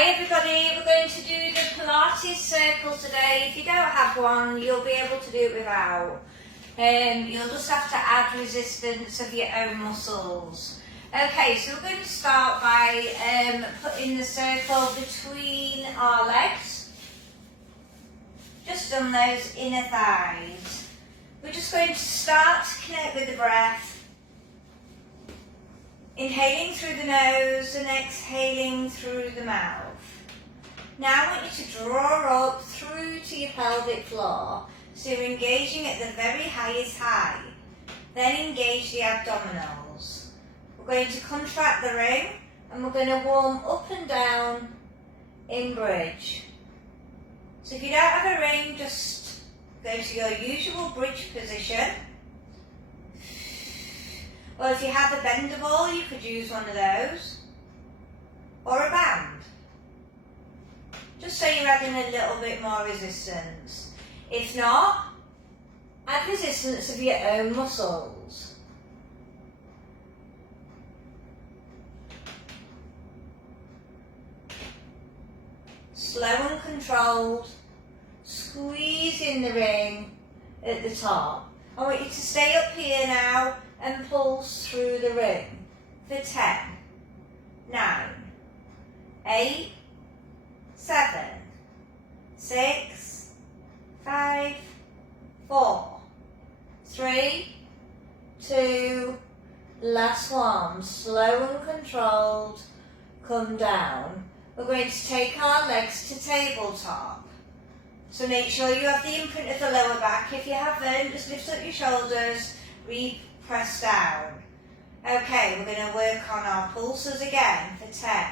Hi everybody, we're going to do the Pilates Circle today. If you don't have one, you'll be able to do it without. You'll just have to add resistance of your own muscles. Okay, so we're going to start by putting the circle between our legs, just on those inner thighs. We're just going to start to connect with the breath. Inhaling through the nose and exhaling through the mouth. Now I want you to draw up through to your pelvic floor, so you're engaging at the very highest height. Then engage the abdominals. We're going to contract the ring and we're going to warm up and down in bridge. So if you don't have a ring, just go to your usual bridge position. Or if you have a bendable, you could use one of those. Or a band. Just so you're adding a little bit more resistance. If not, add resistance of your own muscles. Slow and controlled. Squeeze in the ring at the top. I want you to stay up here now and pulse through the ring for 10, 9, 8, 7, 6, 5, 4, 3, 2, last one. Slow and controlled, come down. We're going to take our legs to tabletop. So make sure you have the imprint of the lower back. If you haven't, just lift up your shoulders, press down. Okay, we're going to work on our pulses again for 10,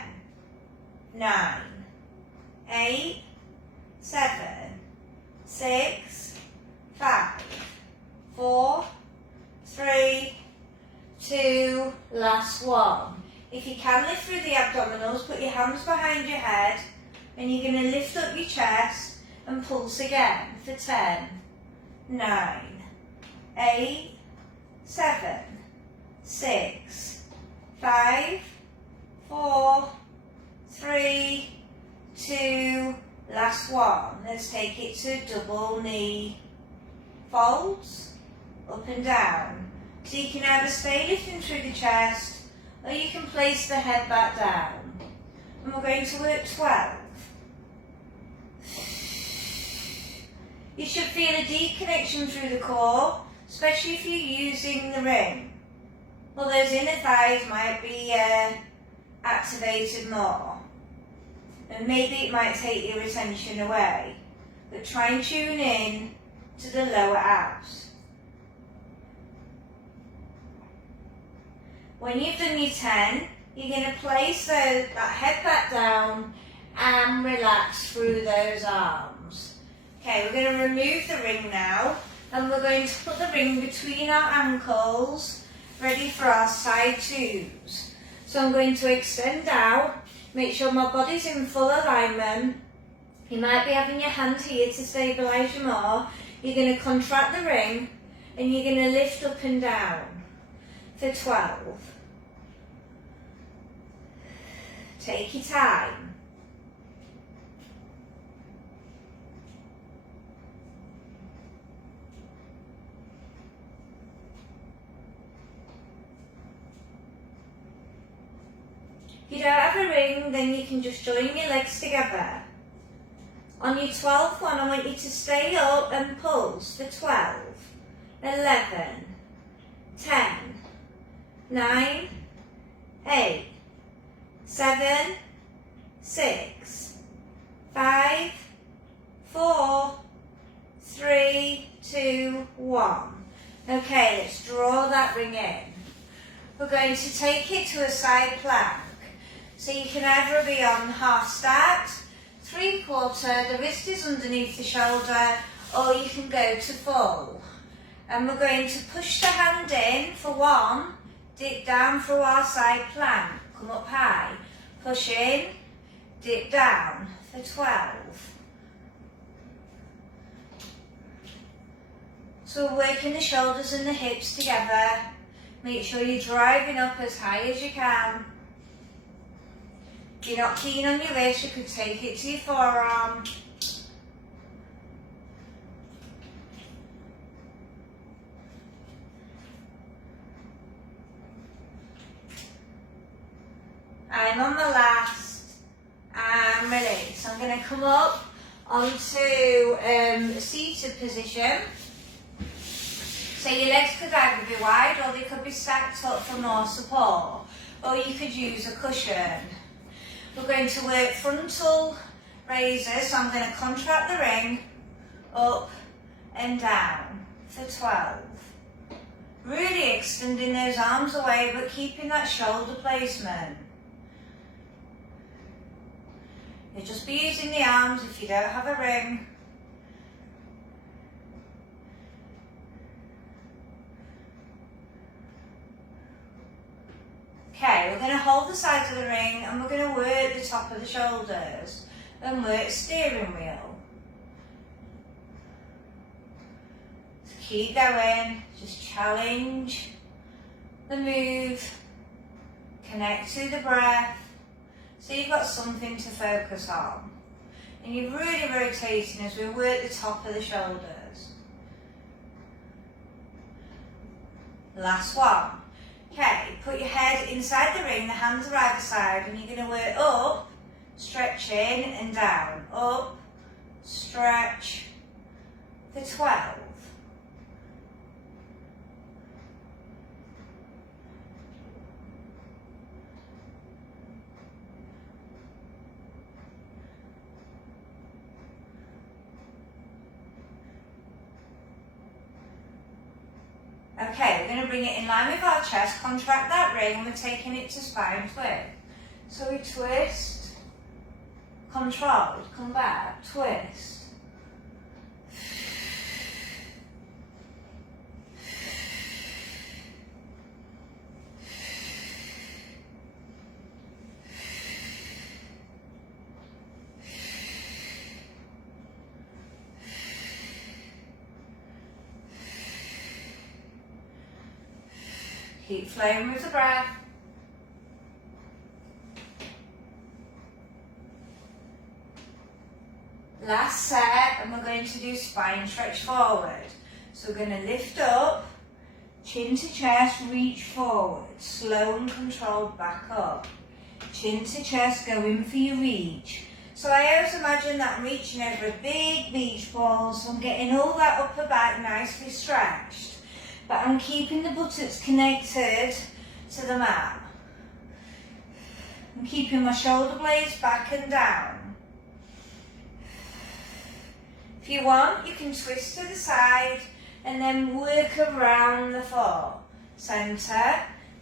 9, 8, 7, 6, 5, 4, 3, 2, last one. If you can lift through the abdominals, put your hands behind your head and you're going to lift up your chest and pulse again for 10, 9, 8, 7, 6, 5, 4, 3, 2, last one. Let's take it to double knee folds, up and down. So you can either stay lifting through the chest or you can place the head back down. And we're going to work 12. You should feel a deep connection through the core, especially if you're using the ring. Well, those inner thighs might be activated more. And maybe it might take your attention away. But try and tune in to the lower abs. When you've done your 10, you're going to place that head back down and relax through those arms. Okay, we're going to remove the ring now. And we're going to put the ring between our ankles, ready for our side twos. So I'm going to extend out, make sure my body's in full alignment. You might be having your hand here to stabilise you more. You're going to contract the ring and you're going to lift up and down for 12. Take your time. If you don't have a ring, then you can just join your legs together. On your 12th one, I want you to stay up and pulse for 12, 11, 10, 9, 8, 7, 6, 5, 4, 3, 2, 1. Okay, let's draw that ring in. We're going to take it to a side plank. So you can either be on half stacked, 3/4, the wrist is underneath the shoulder, or you can go to full. And we're going to push the hand in for 1, dip down through our side plank, come up high, push in, dip down for 12. So we're working the shoulders and the hips together. Make sure you're driving up as high as you can. If you're not keen on your wrist, you could take it to your forearm. I'm on the last, and release. I'm going to come up onto a seated position. So your legs could either be wide or they could be stacked up for more support, or you could use a cushion. We're going to work frontal raises, so I'm going to contract the ring, up and down for 12. Really extending those arms away but keeping that shoulder placement. You'll just be using the arms if you don't have a ring. Okay, we're going to hold the sides of the ring and we're going to work the top of the shoulders and work steering wheel. So keep going, just challenge the move, connect to the breath, so you've got something to focus on. And you're really rotating as we work the top of the shoulders. Last one. Okay, put your head inside the ring, the hands are either side, and you're going to work up, stretching, and down. Up, stretch, for 12. Okay, we're going to bring it in line with our chest, contract that ring, and we're taking it to spine twist. So we twist, control, come back, twist. Keep flowing with the breath. Last set, and we're going to do spine stretch forward. So we're going to lift up, chin to chest, reach forward, slow and controlled back up. Chin to chest, go in for your reach. So I always imagine that I'm reaching over a big beach ball, so I'm getting all that upper back nicely stretched. But I'm keeping the buttocks connected to the mat. I'm keeping my shoulder blades back and down. If you want, you can twist to the side and then work around the foot. Centre,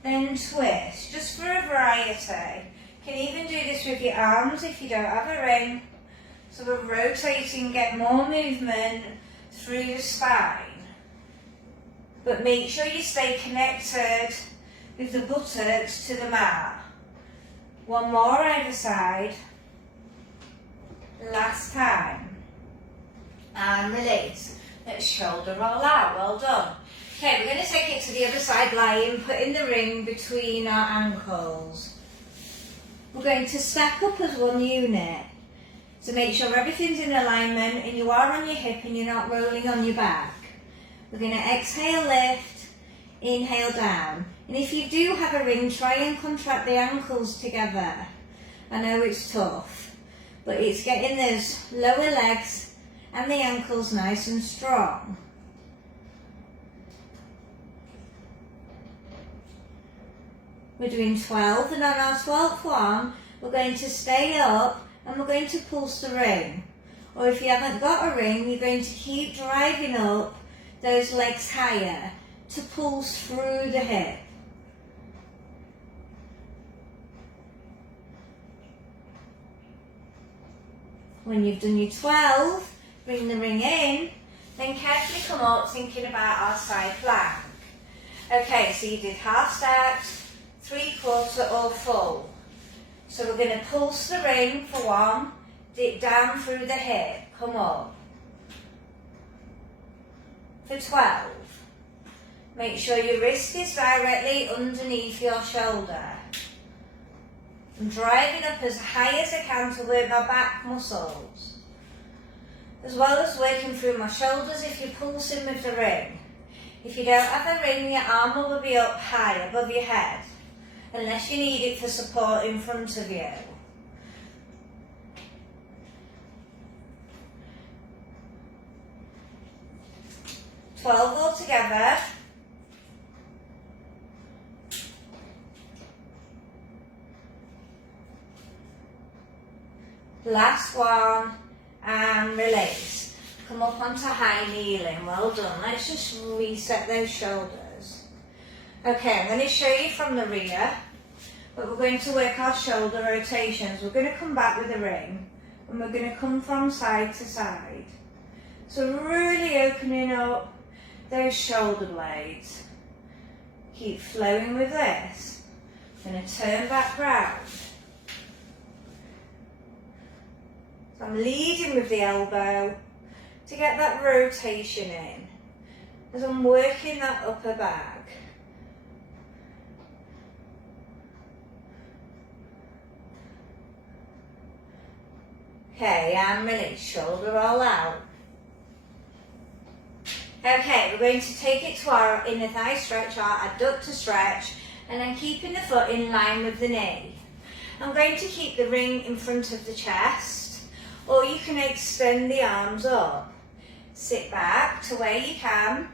then twist, just for a variety. You can even do this with your arms if you don't have a ring. So we're rotating, get more movement through the spine. But make sure you stay connected with the buttocks to the mat. One more either side. Last time. And release. Let's shoulder roll out. Well done. Okay, we're going to take it to the other side lying, putting the ring between our ankles. We're going to stack up as one unit. So make sure everything's in alignment and you are on your hip and you're not rolling on your back. We're going to exhale, lift, inhale down. And if you do have a ring, try and contract the ankles together. I know it's tough, but it's getting those lower legs and the ankles nice and strong. We're doing 12, and on our 12th one, we're going to stay up and we're going to pulse the ring. Or if you haven't got a ring, you're going to keep driving up those legs higher to pulse through the hip. When you've done your 12, bring the ring in, then carefully come up thinking about our side plank. Okay, so you did half stacked, 3/4 or full. So we're going to pulse the ring for one, dip down through the hip, come up. For 12. Make sure your wrist is directly underneath your shoulder. I'm driving up as high as I can to work my back muscles, as well as working through my shoulders if you're pulsing with the ring. If you don't have a ring, your arm will be up high above your head, unless you need it for support in front of you. Twelve altogether. Last one, and release. Come up onto high kneeling. Well done. Let's just reset those shoulders. Okay, I'm going to show you from the rear, but we're going to work our shoulder rotations. We're going to come back with a ring, and we're going to come from side to side. So really opening up those shoulder blades. Keep flowing with this. I'm going to turn back round. So I'm leading with the elbow to get that rotation in as I'm working that upper back. Okay, and release, shoulder roll out. Okay, we're going to take it to our inner thigh stretch, our adductor stretch, and then keeping the foot in line with the knee. I'm going to keep the ring in front of the chest, or you can extend the arms up. Sit back to where you can,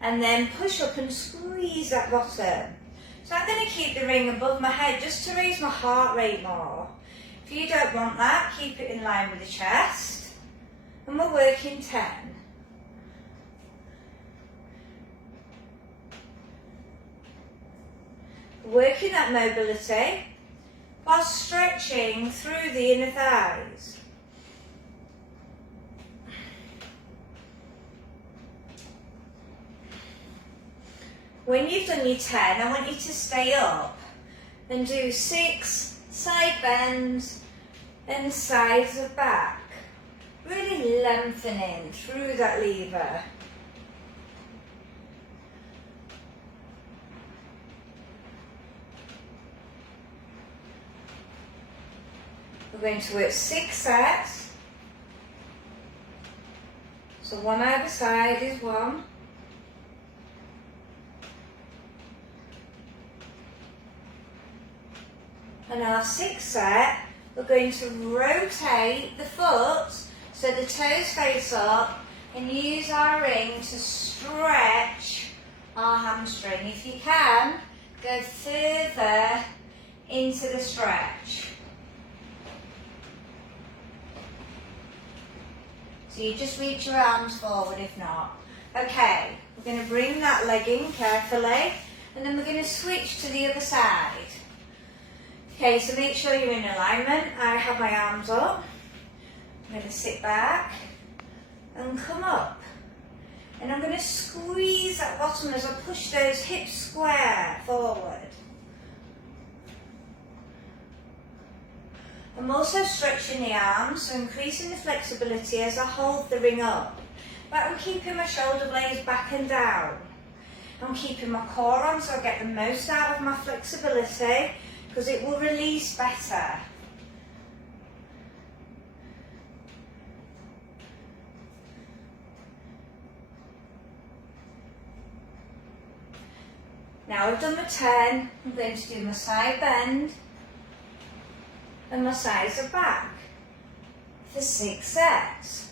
and then push up and squeeze that bottom. So I'm going to keep the ring above my head just to raise my heart rate more. If you don't want that, keep it in line with the chest, and we're working 10. Working that mobility while stretching through the inner thighs. When you've done your 10, I want you to stay up and do 6 side bends and sides of back. Really lengthening through that lever. We're going to work 6 sets. So one either side is 1. And our 6th set, we're going to rotate the foot so the toes face up and use our ring to stretch our hamstring. If you can, go further into the stretch. So you just reach your arms forward if not. Okay, we're going to bring that leg in carefully, and then we're going to switch to the other side. Okay, so make sure you're in alignment. I have my arms up. I'm going to sit back and come up. And I'm going to squeeze that bottom as I push those hips square forward. I'm also stretching the arms, so increasing the flexibility as I hold the ring up. But I'm keeping my shoulder blades back and down. I'm keeping my core on so I get the most out of my flexibility, because it will release better. Now I've done my 10, I'm going to do my side bend and my sides of back for 6 sets.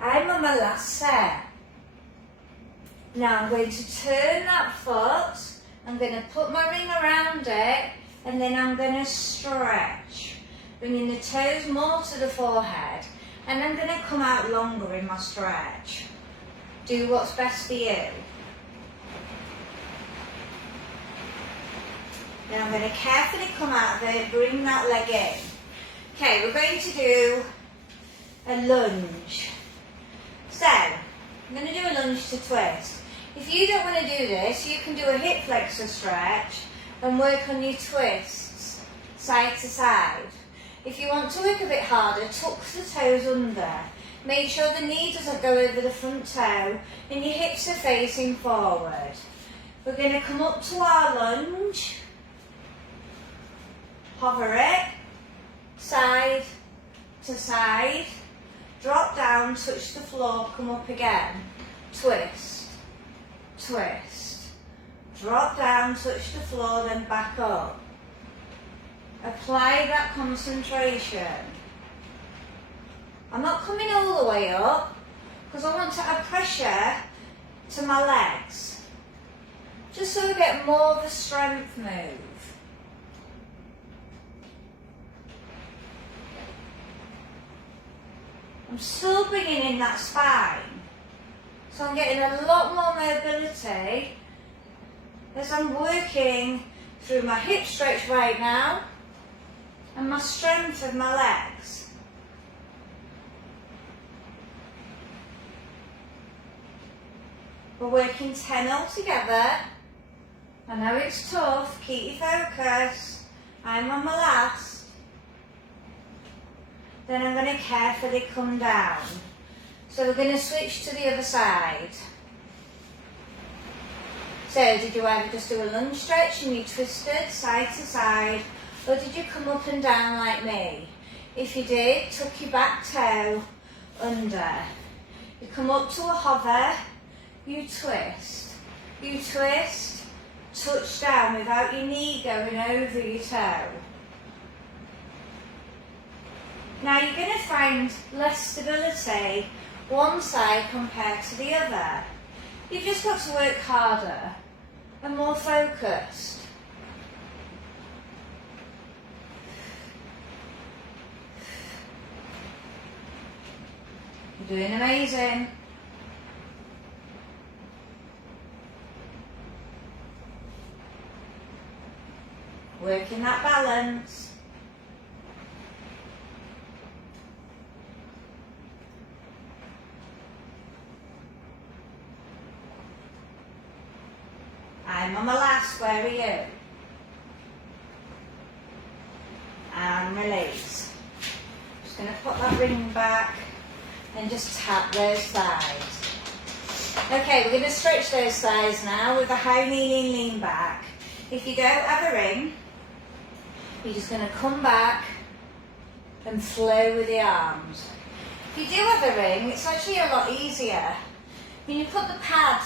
I'm on my last set. Now I'm going to turn that foot, I'm going to put my ring around it, and then I'm going to stretch, bringing the toes more to the forehead, and I'm going to come out longer in my stretch. Do what's best for you. Then I'm going to carefully come out of it, bring that leg in. Okay, we're going to do a lunge. So, I'm going to do a lunge to twist. If you don't want to do this, you can do a hip flexor stretch and work on your twists, side to side. If you want to work a bit harder, tuck the toes under. Make sure the knee doesn't go over the front toe and your hips are facing forward. We're going to come up to our lunge, hover it, side to side, drop down, touch the floor, come up again, twist, twist, drop down, touch the floor, then back up. Apply that concentration. I'm not coming all the way up because I want to add pressure to my legs, just so we get more of a strength move. I'm still bringing in that spine, so I'm getting a lot more mobility as I'm working through my hip stretch right now and my strength of my legs. We're working 10 all together. I know it's tough, keep your focus. I'm on my last. Then I'm going to carefully come down. So we're going to switch to the other side. So did you ever just do a lunge stretch and you twisted side to side, or did you come up and down like me? If you did, tuck your back toe under. You come up to a hover, you twist, touch down without your knee going over your toe. Now you're going to find less stability one side compared to the other. You've just got to work harder and more focused. You're doing amazing. Working that balance. I'm on my last, where are you? And release. Just going to put that ring back and just tap those thighs. Okay, we're going to stretch those thighs now with a high knee lean back. If you don't have a ring, you're just going to come back and flow with the arms. If you do have a ring, it's actually a lot easier. When you put the pad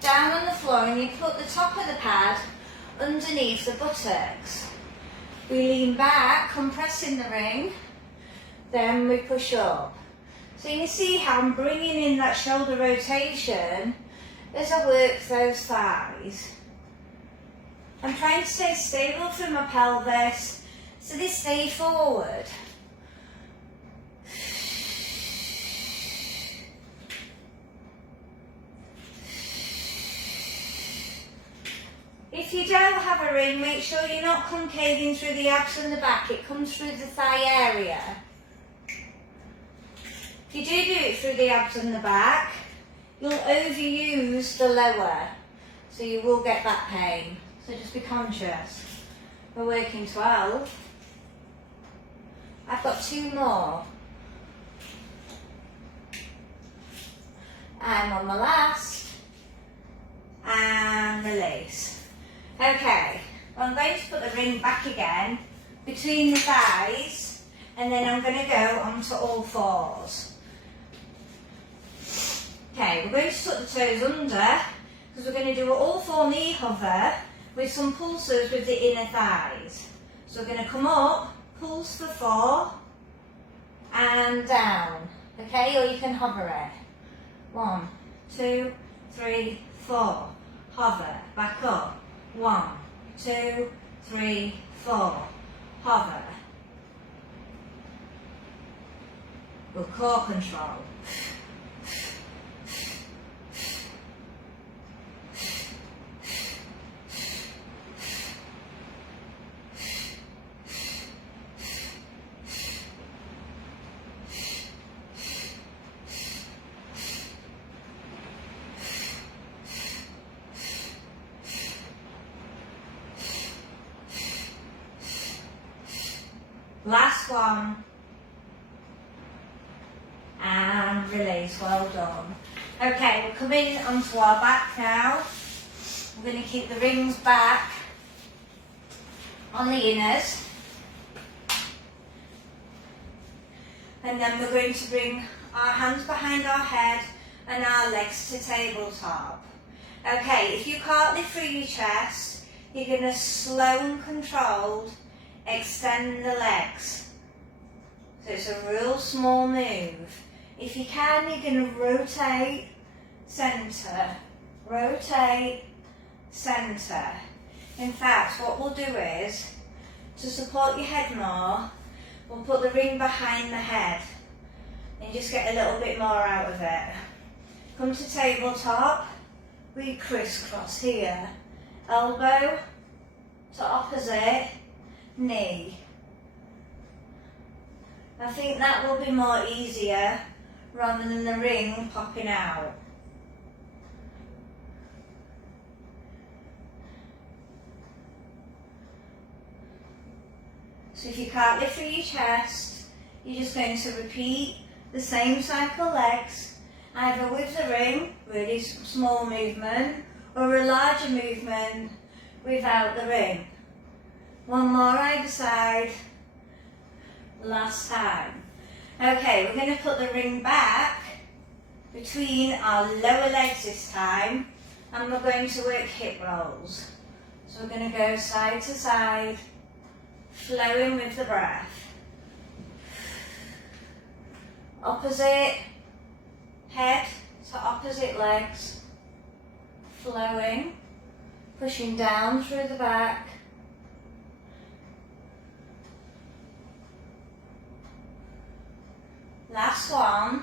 down on the floor and you put the top of the pad underneath the buttocks. We lean back, compressing the ring, then we push up. So you can see how I'm bringing in that shoulder rotation as I work those thighs. I'm trying to stay stable through my pelvis so they stay forward. If you don't have a ring, make sure you're not concaving through the abs and the back. It comes through the thigh area. If you do it through the abs and the back, you'll overuse the lower, so you will get back pain. So just be conscious. We're working 12. I've got 2 more. I'm on my last. And release. Okay, well, I'm going to put the ring back again between the thighs, and then I'm going to go onto all fours. Okay, we're going to tuck the toes under because we're going to do an all 4 knee hover with some pulses with the inner thighs. So we're going to come up, pulse for 4, and down. Okay, or you can hover it. 1, 2, 3, 4. Hover, back up. 1, 2, 3, 4. Hover. With core control. Last one. And release, well done. Okay, we're coming onto our back now. We're going to keep the rings back on the inners. And then we're going to bring our hands behind our head and our legs to tabletop. Okay, if you can't lift through your chest, you're going to slow and controlled extend the legs. So it's a real small move. If you can, you're going to rotate, centre, rotate, centre. In fact, what we'll do is, to support your head more, we'll put the ring behind the head and just get a little bit more out of it. Come to tabletop, we crisscross here. Elbow to opposite, knee. I think that will be more easier rather than the ring popping out. So if you can't lift through your chest, you're just going to repeat the same cycle legs, either with the ring, really small movement, or a larger movement without the ring. One more either side, last time. Okay, we're going to put the ring back between our lower legs this time, and we're going to work hip rolls. So we're going to go side to side, flowing with the breath. Opposite head to opposite legs, flowing, pushing down through the back. Last one,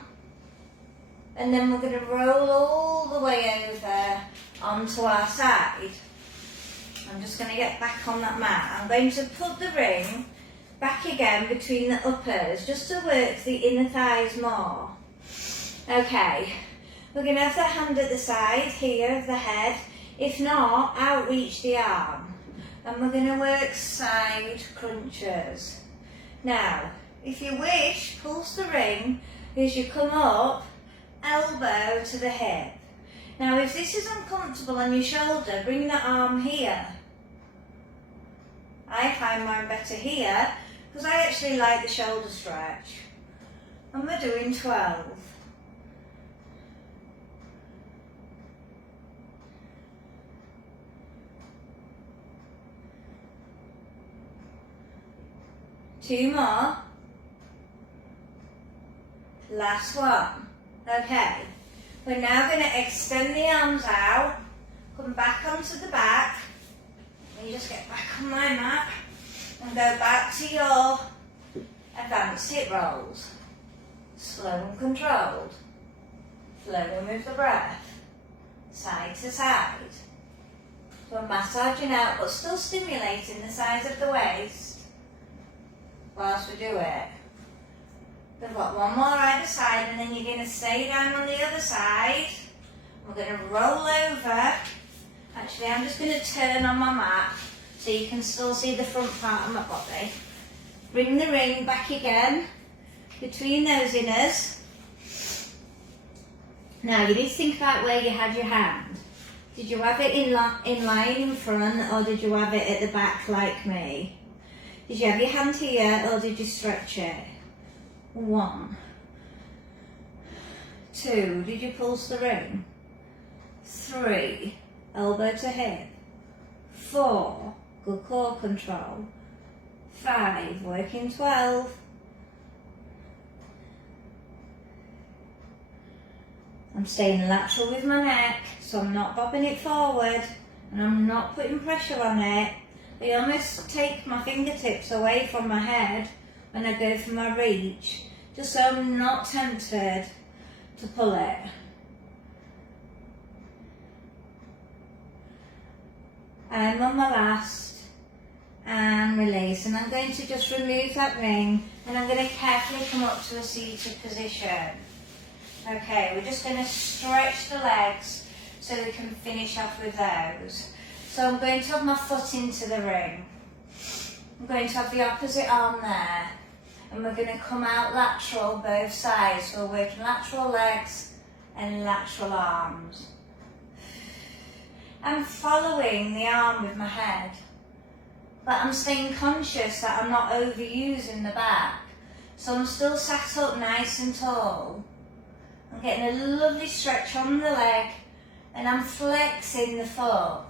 and then we're going to roll all the way over onto our side. I'm just going to get back on that mat. I'm going to put the ring back again between the uppers, just to work the inner thighs more. Okay, we're going to have the hand at the side here of the head. If not, outreach the arm. And we're going to work side crunches. Now, if you wish, pulse the ring as you come up, elbow to the hip. Now, if this is uncomfortable on your shoulder, bring the arm here. I find mine better here because I actually like the shoulder stretch. And we're doing 12. Two more. Last one. Okay. We're now going to extend the arms out, come back onto the back, and you just get back on my mat and go back to your advanced hip rolls. Slow and controlled. Flowing with the breath. Side to side. So we're massaging out but still stimulating the sides of the waist whilst we do it. We've got one more either side, and then you're going to stay down on the other side. We're going to roll over. Actually, I'm just going to turn on my mat so you can still see the front part of my body. Bring the ring back again between those inners. Now, you need to think about where you had your hand. Did you have it in line in front, or did you have it at the back like me? Did you have your hand here, or did you stretch it? 1, 2, did you pulse the ring? 3, elbow to hip. 4, good core control. 5, working 12. I'm staying lateral with my neck, so I'm not bobbing it forward and I'm not putting pressure on it. I almost take my fingertips away from my head when I go for my reach, just so I'm not tempted to pull it. I'm on my last, and release, and I'm going to just remove that ring, and I'm going to carefully come up to a seated position. Okay, we're just going to stretch the legs so we can finish off with those. So I'm going to have my foot into the ring. I'm going to have the opposite arm there. And we're going to come out lateral both sides. So we're working lateral legs and lateral arms. I'm following the arm with my head, but I'm staying conscious that I'm not overusing the back. So I'm still sat up nice and tall. I'm getting a lovely stretch on the leg, and I'm flexing the foot.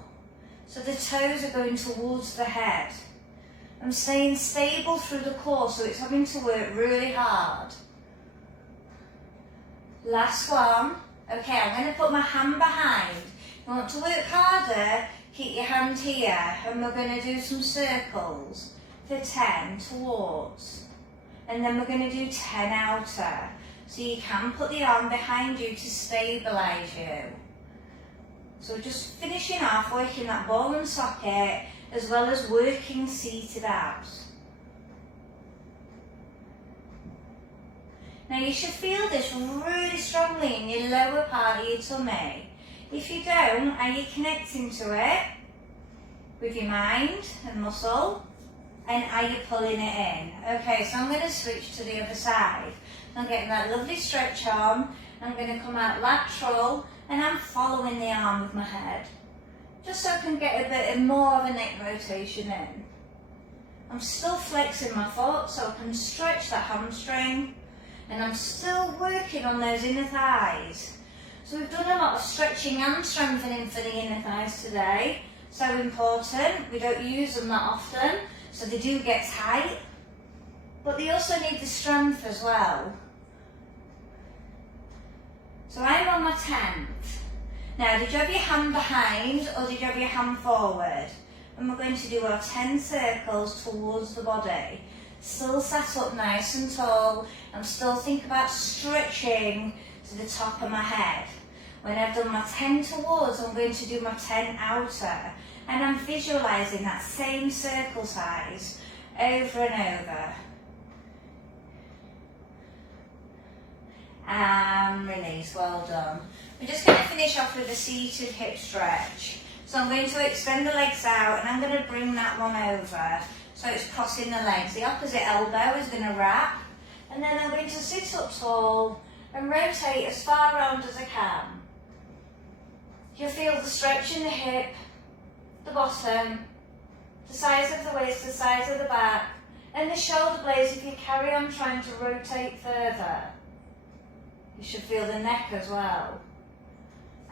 So the toes are going towards the head. I'm staying stable through the core, so it's having to work really hard. Last one. Okay, I'm going to put my hand behind. You want to work harder, keep your hand here, and we're going to do some circles for 10 towards. And then we're going to do 10 outer. So you can put the arm behind you to stabilise you. So we're just finishing off working that ball and socket, as well as working seated abs. Now you should feel this really strongly in your lower part of your tummy. If you don't, are you connecting to it with your mind and muscle? And are you pulling it in? Okay, so I'm going to switch to the other side. I'm getting that lovely stretch on. I'm going to come out lateral, and I'm following the arm with my head. Just so I can get a bit more of a neck rotation in. I'm still flexing my foot so I can stretch that hamstring. And I'm still working on those inner thighs. So we've done a lot of stretching and strengthening for the inner thighs today. So important. We don't use them that often, so they do get tight. But they also need the strength as well. So I'm on my 10th. Now, did you have your hand behind or did you have your hand forward? And we're going to do our 10 circles towards the body. Still sat up nice and tall. I'm still thinking about stretching to the top of my head. When I've done my 10 towards, I'm going to do my 10 outer. And I'm visualising that same circle size over and over. And release, well done. We're just going to finish off with a seated hip stretch. So I'm going to extend the legs out, and I'm going to bring that one over. So it's crossing the legs. The opposite elbow is going to wrap. And then I'm going to sit up tall and rotate as far around as I can. You'll feel the stretch in the hip, the bottom, the size of the waist, the size of the back, and the shoulder blades if you carry on trying to rotate further. You should feel the neck as well.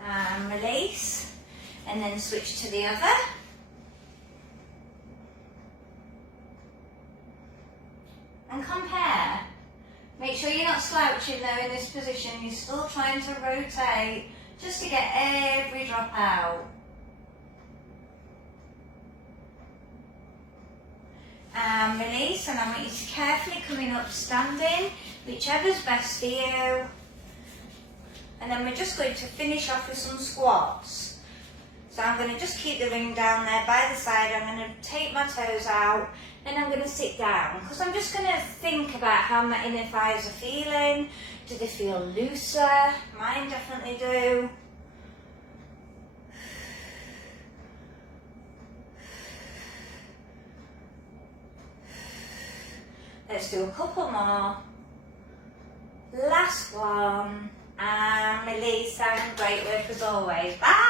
And release, and then switch to the other. And compare. Make sure you're not slouching though in this position. You're still trying to rotate just to get every drop out. And release, and I want you to carefully coming up standing, whichever's best for you. And then we're just going to finish off with some squats. So I'm going to just keep the ring down there by the side. I'm going to take my toes out and I'm going to sit down because I'm just going to think about how my inner thighs are feeling. Do they feel looser? Mine definitely do. Let's do a couple more. Last one. And release, and great work as always. Bye!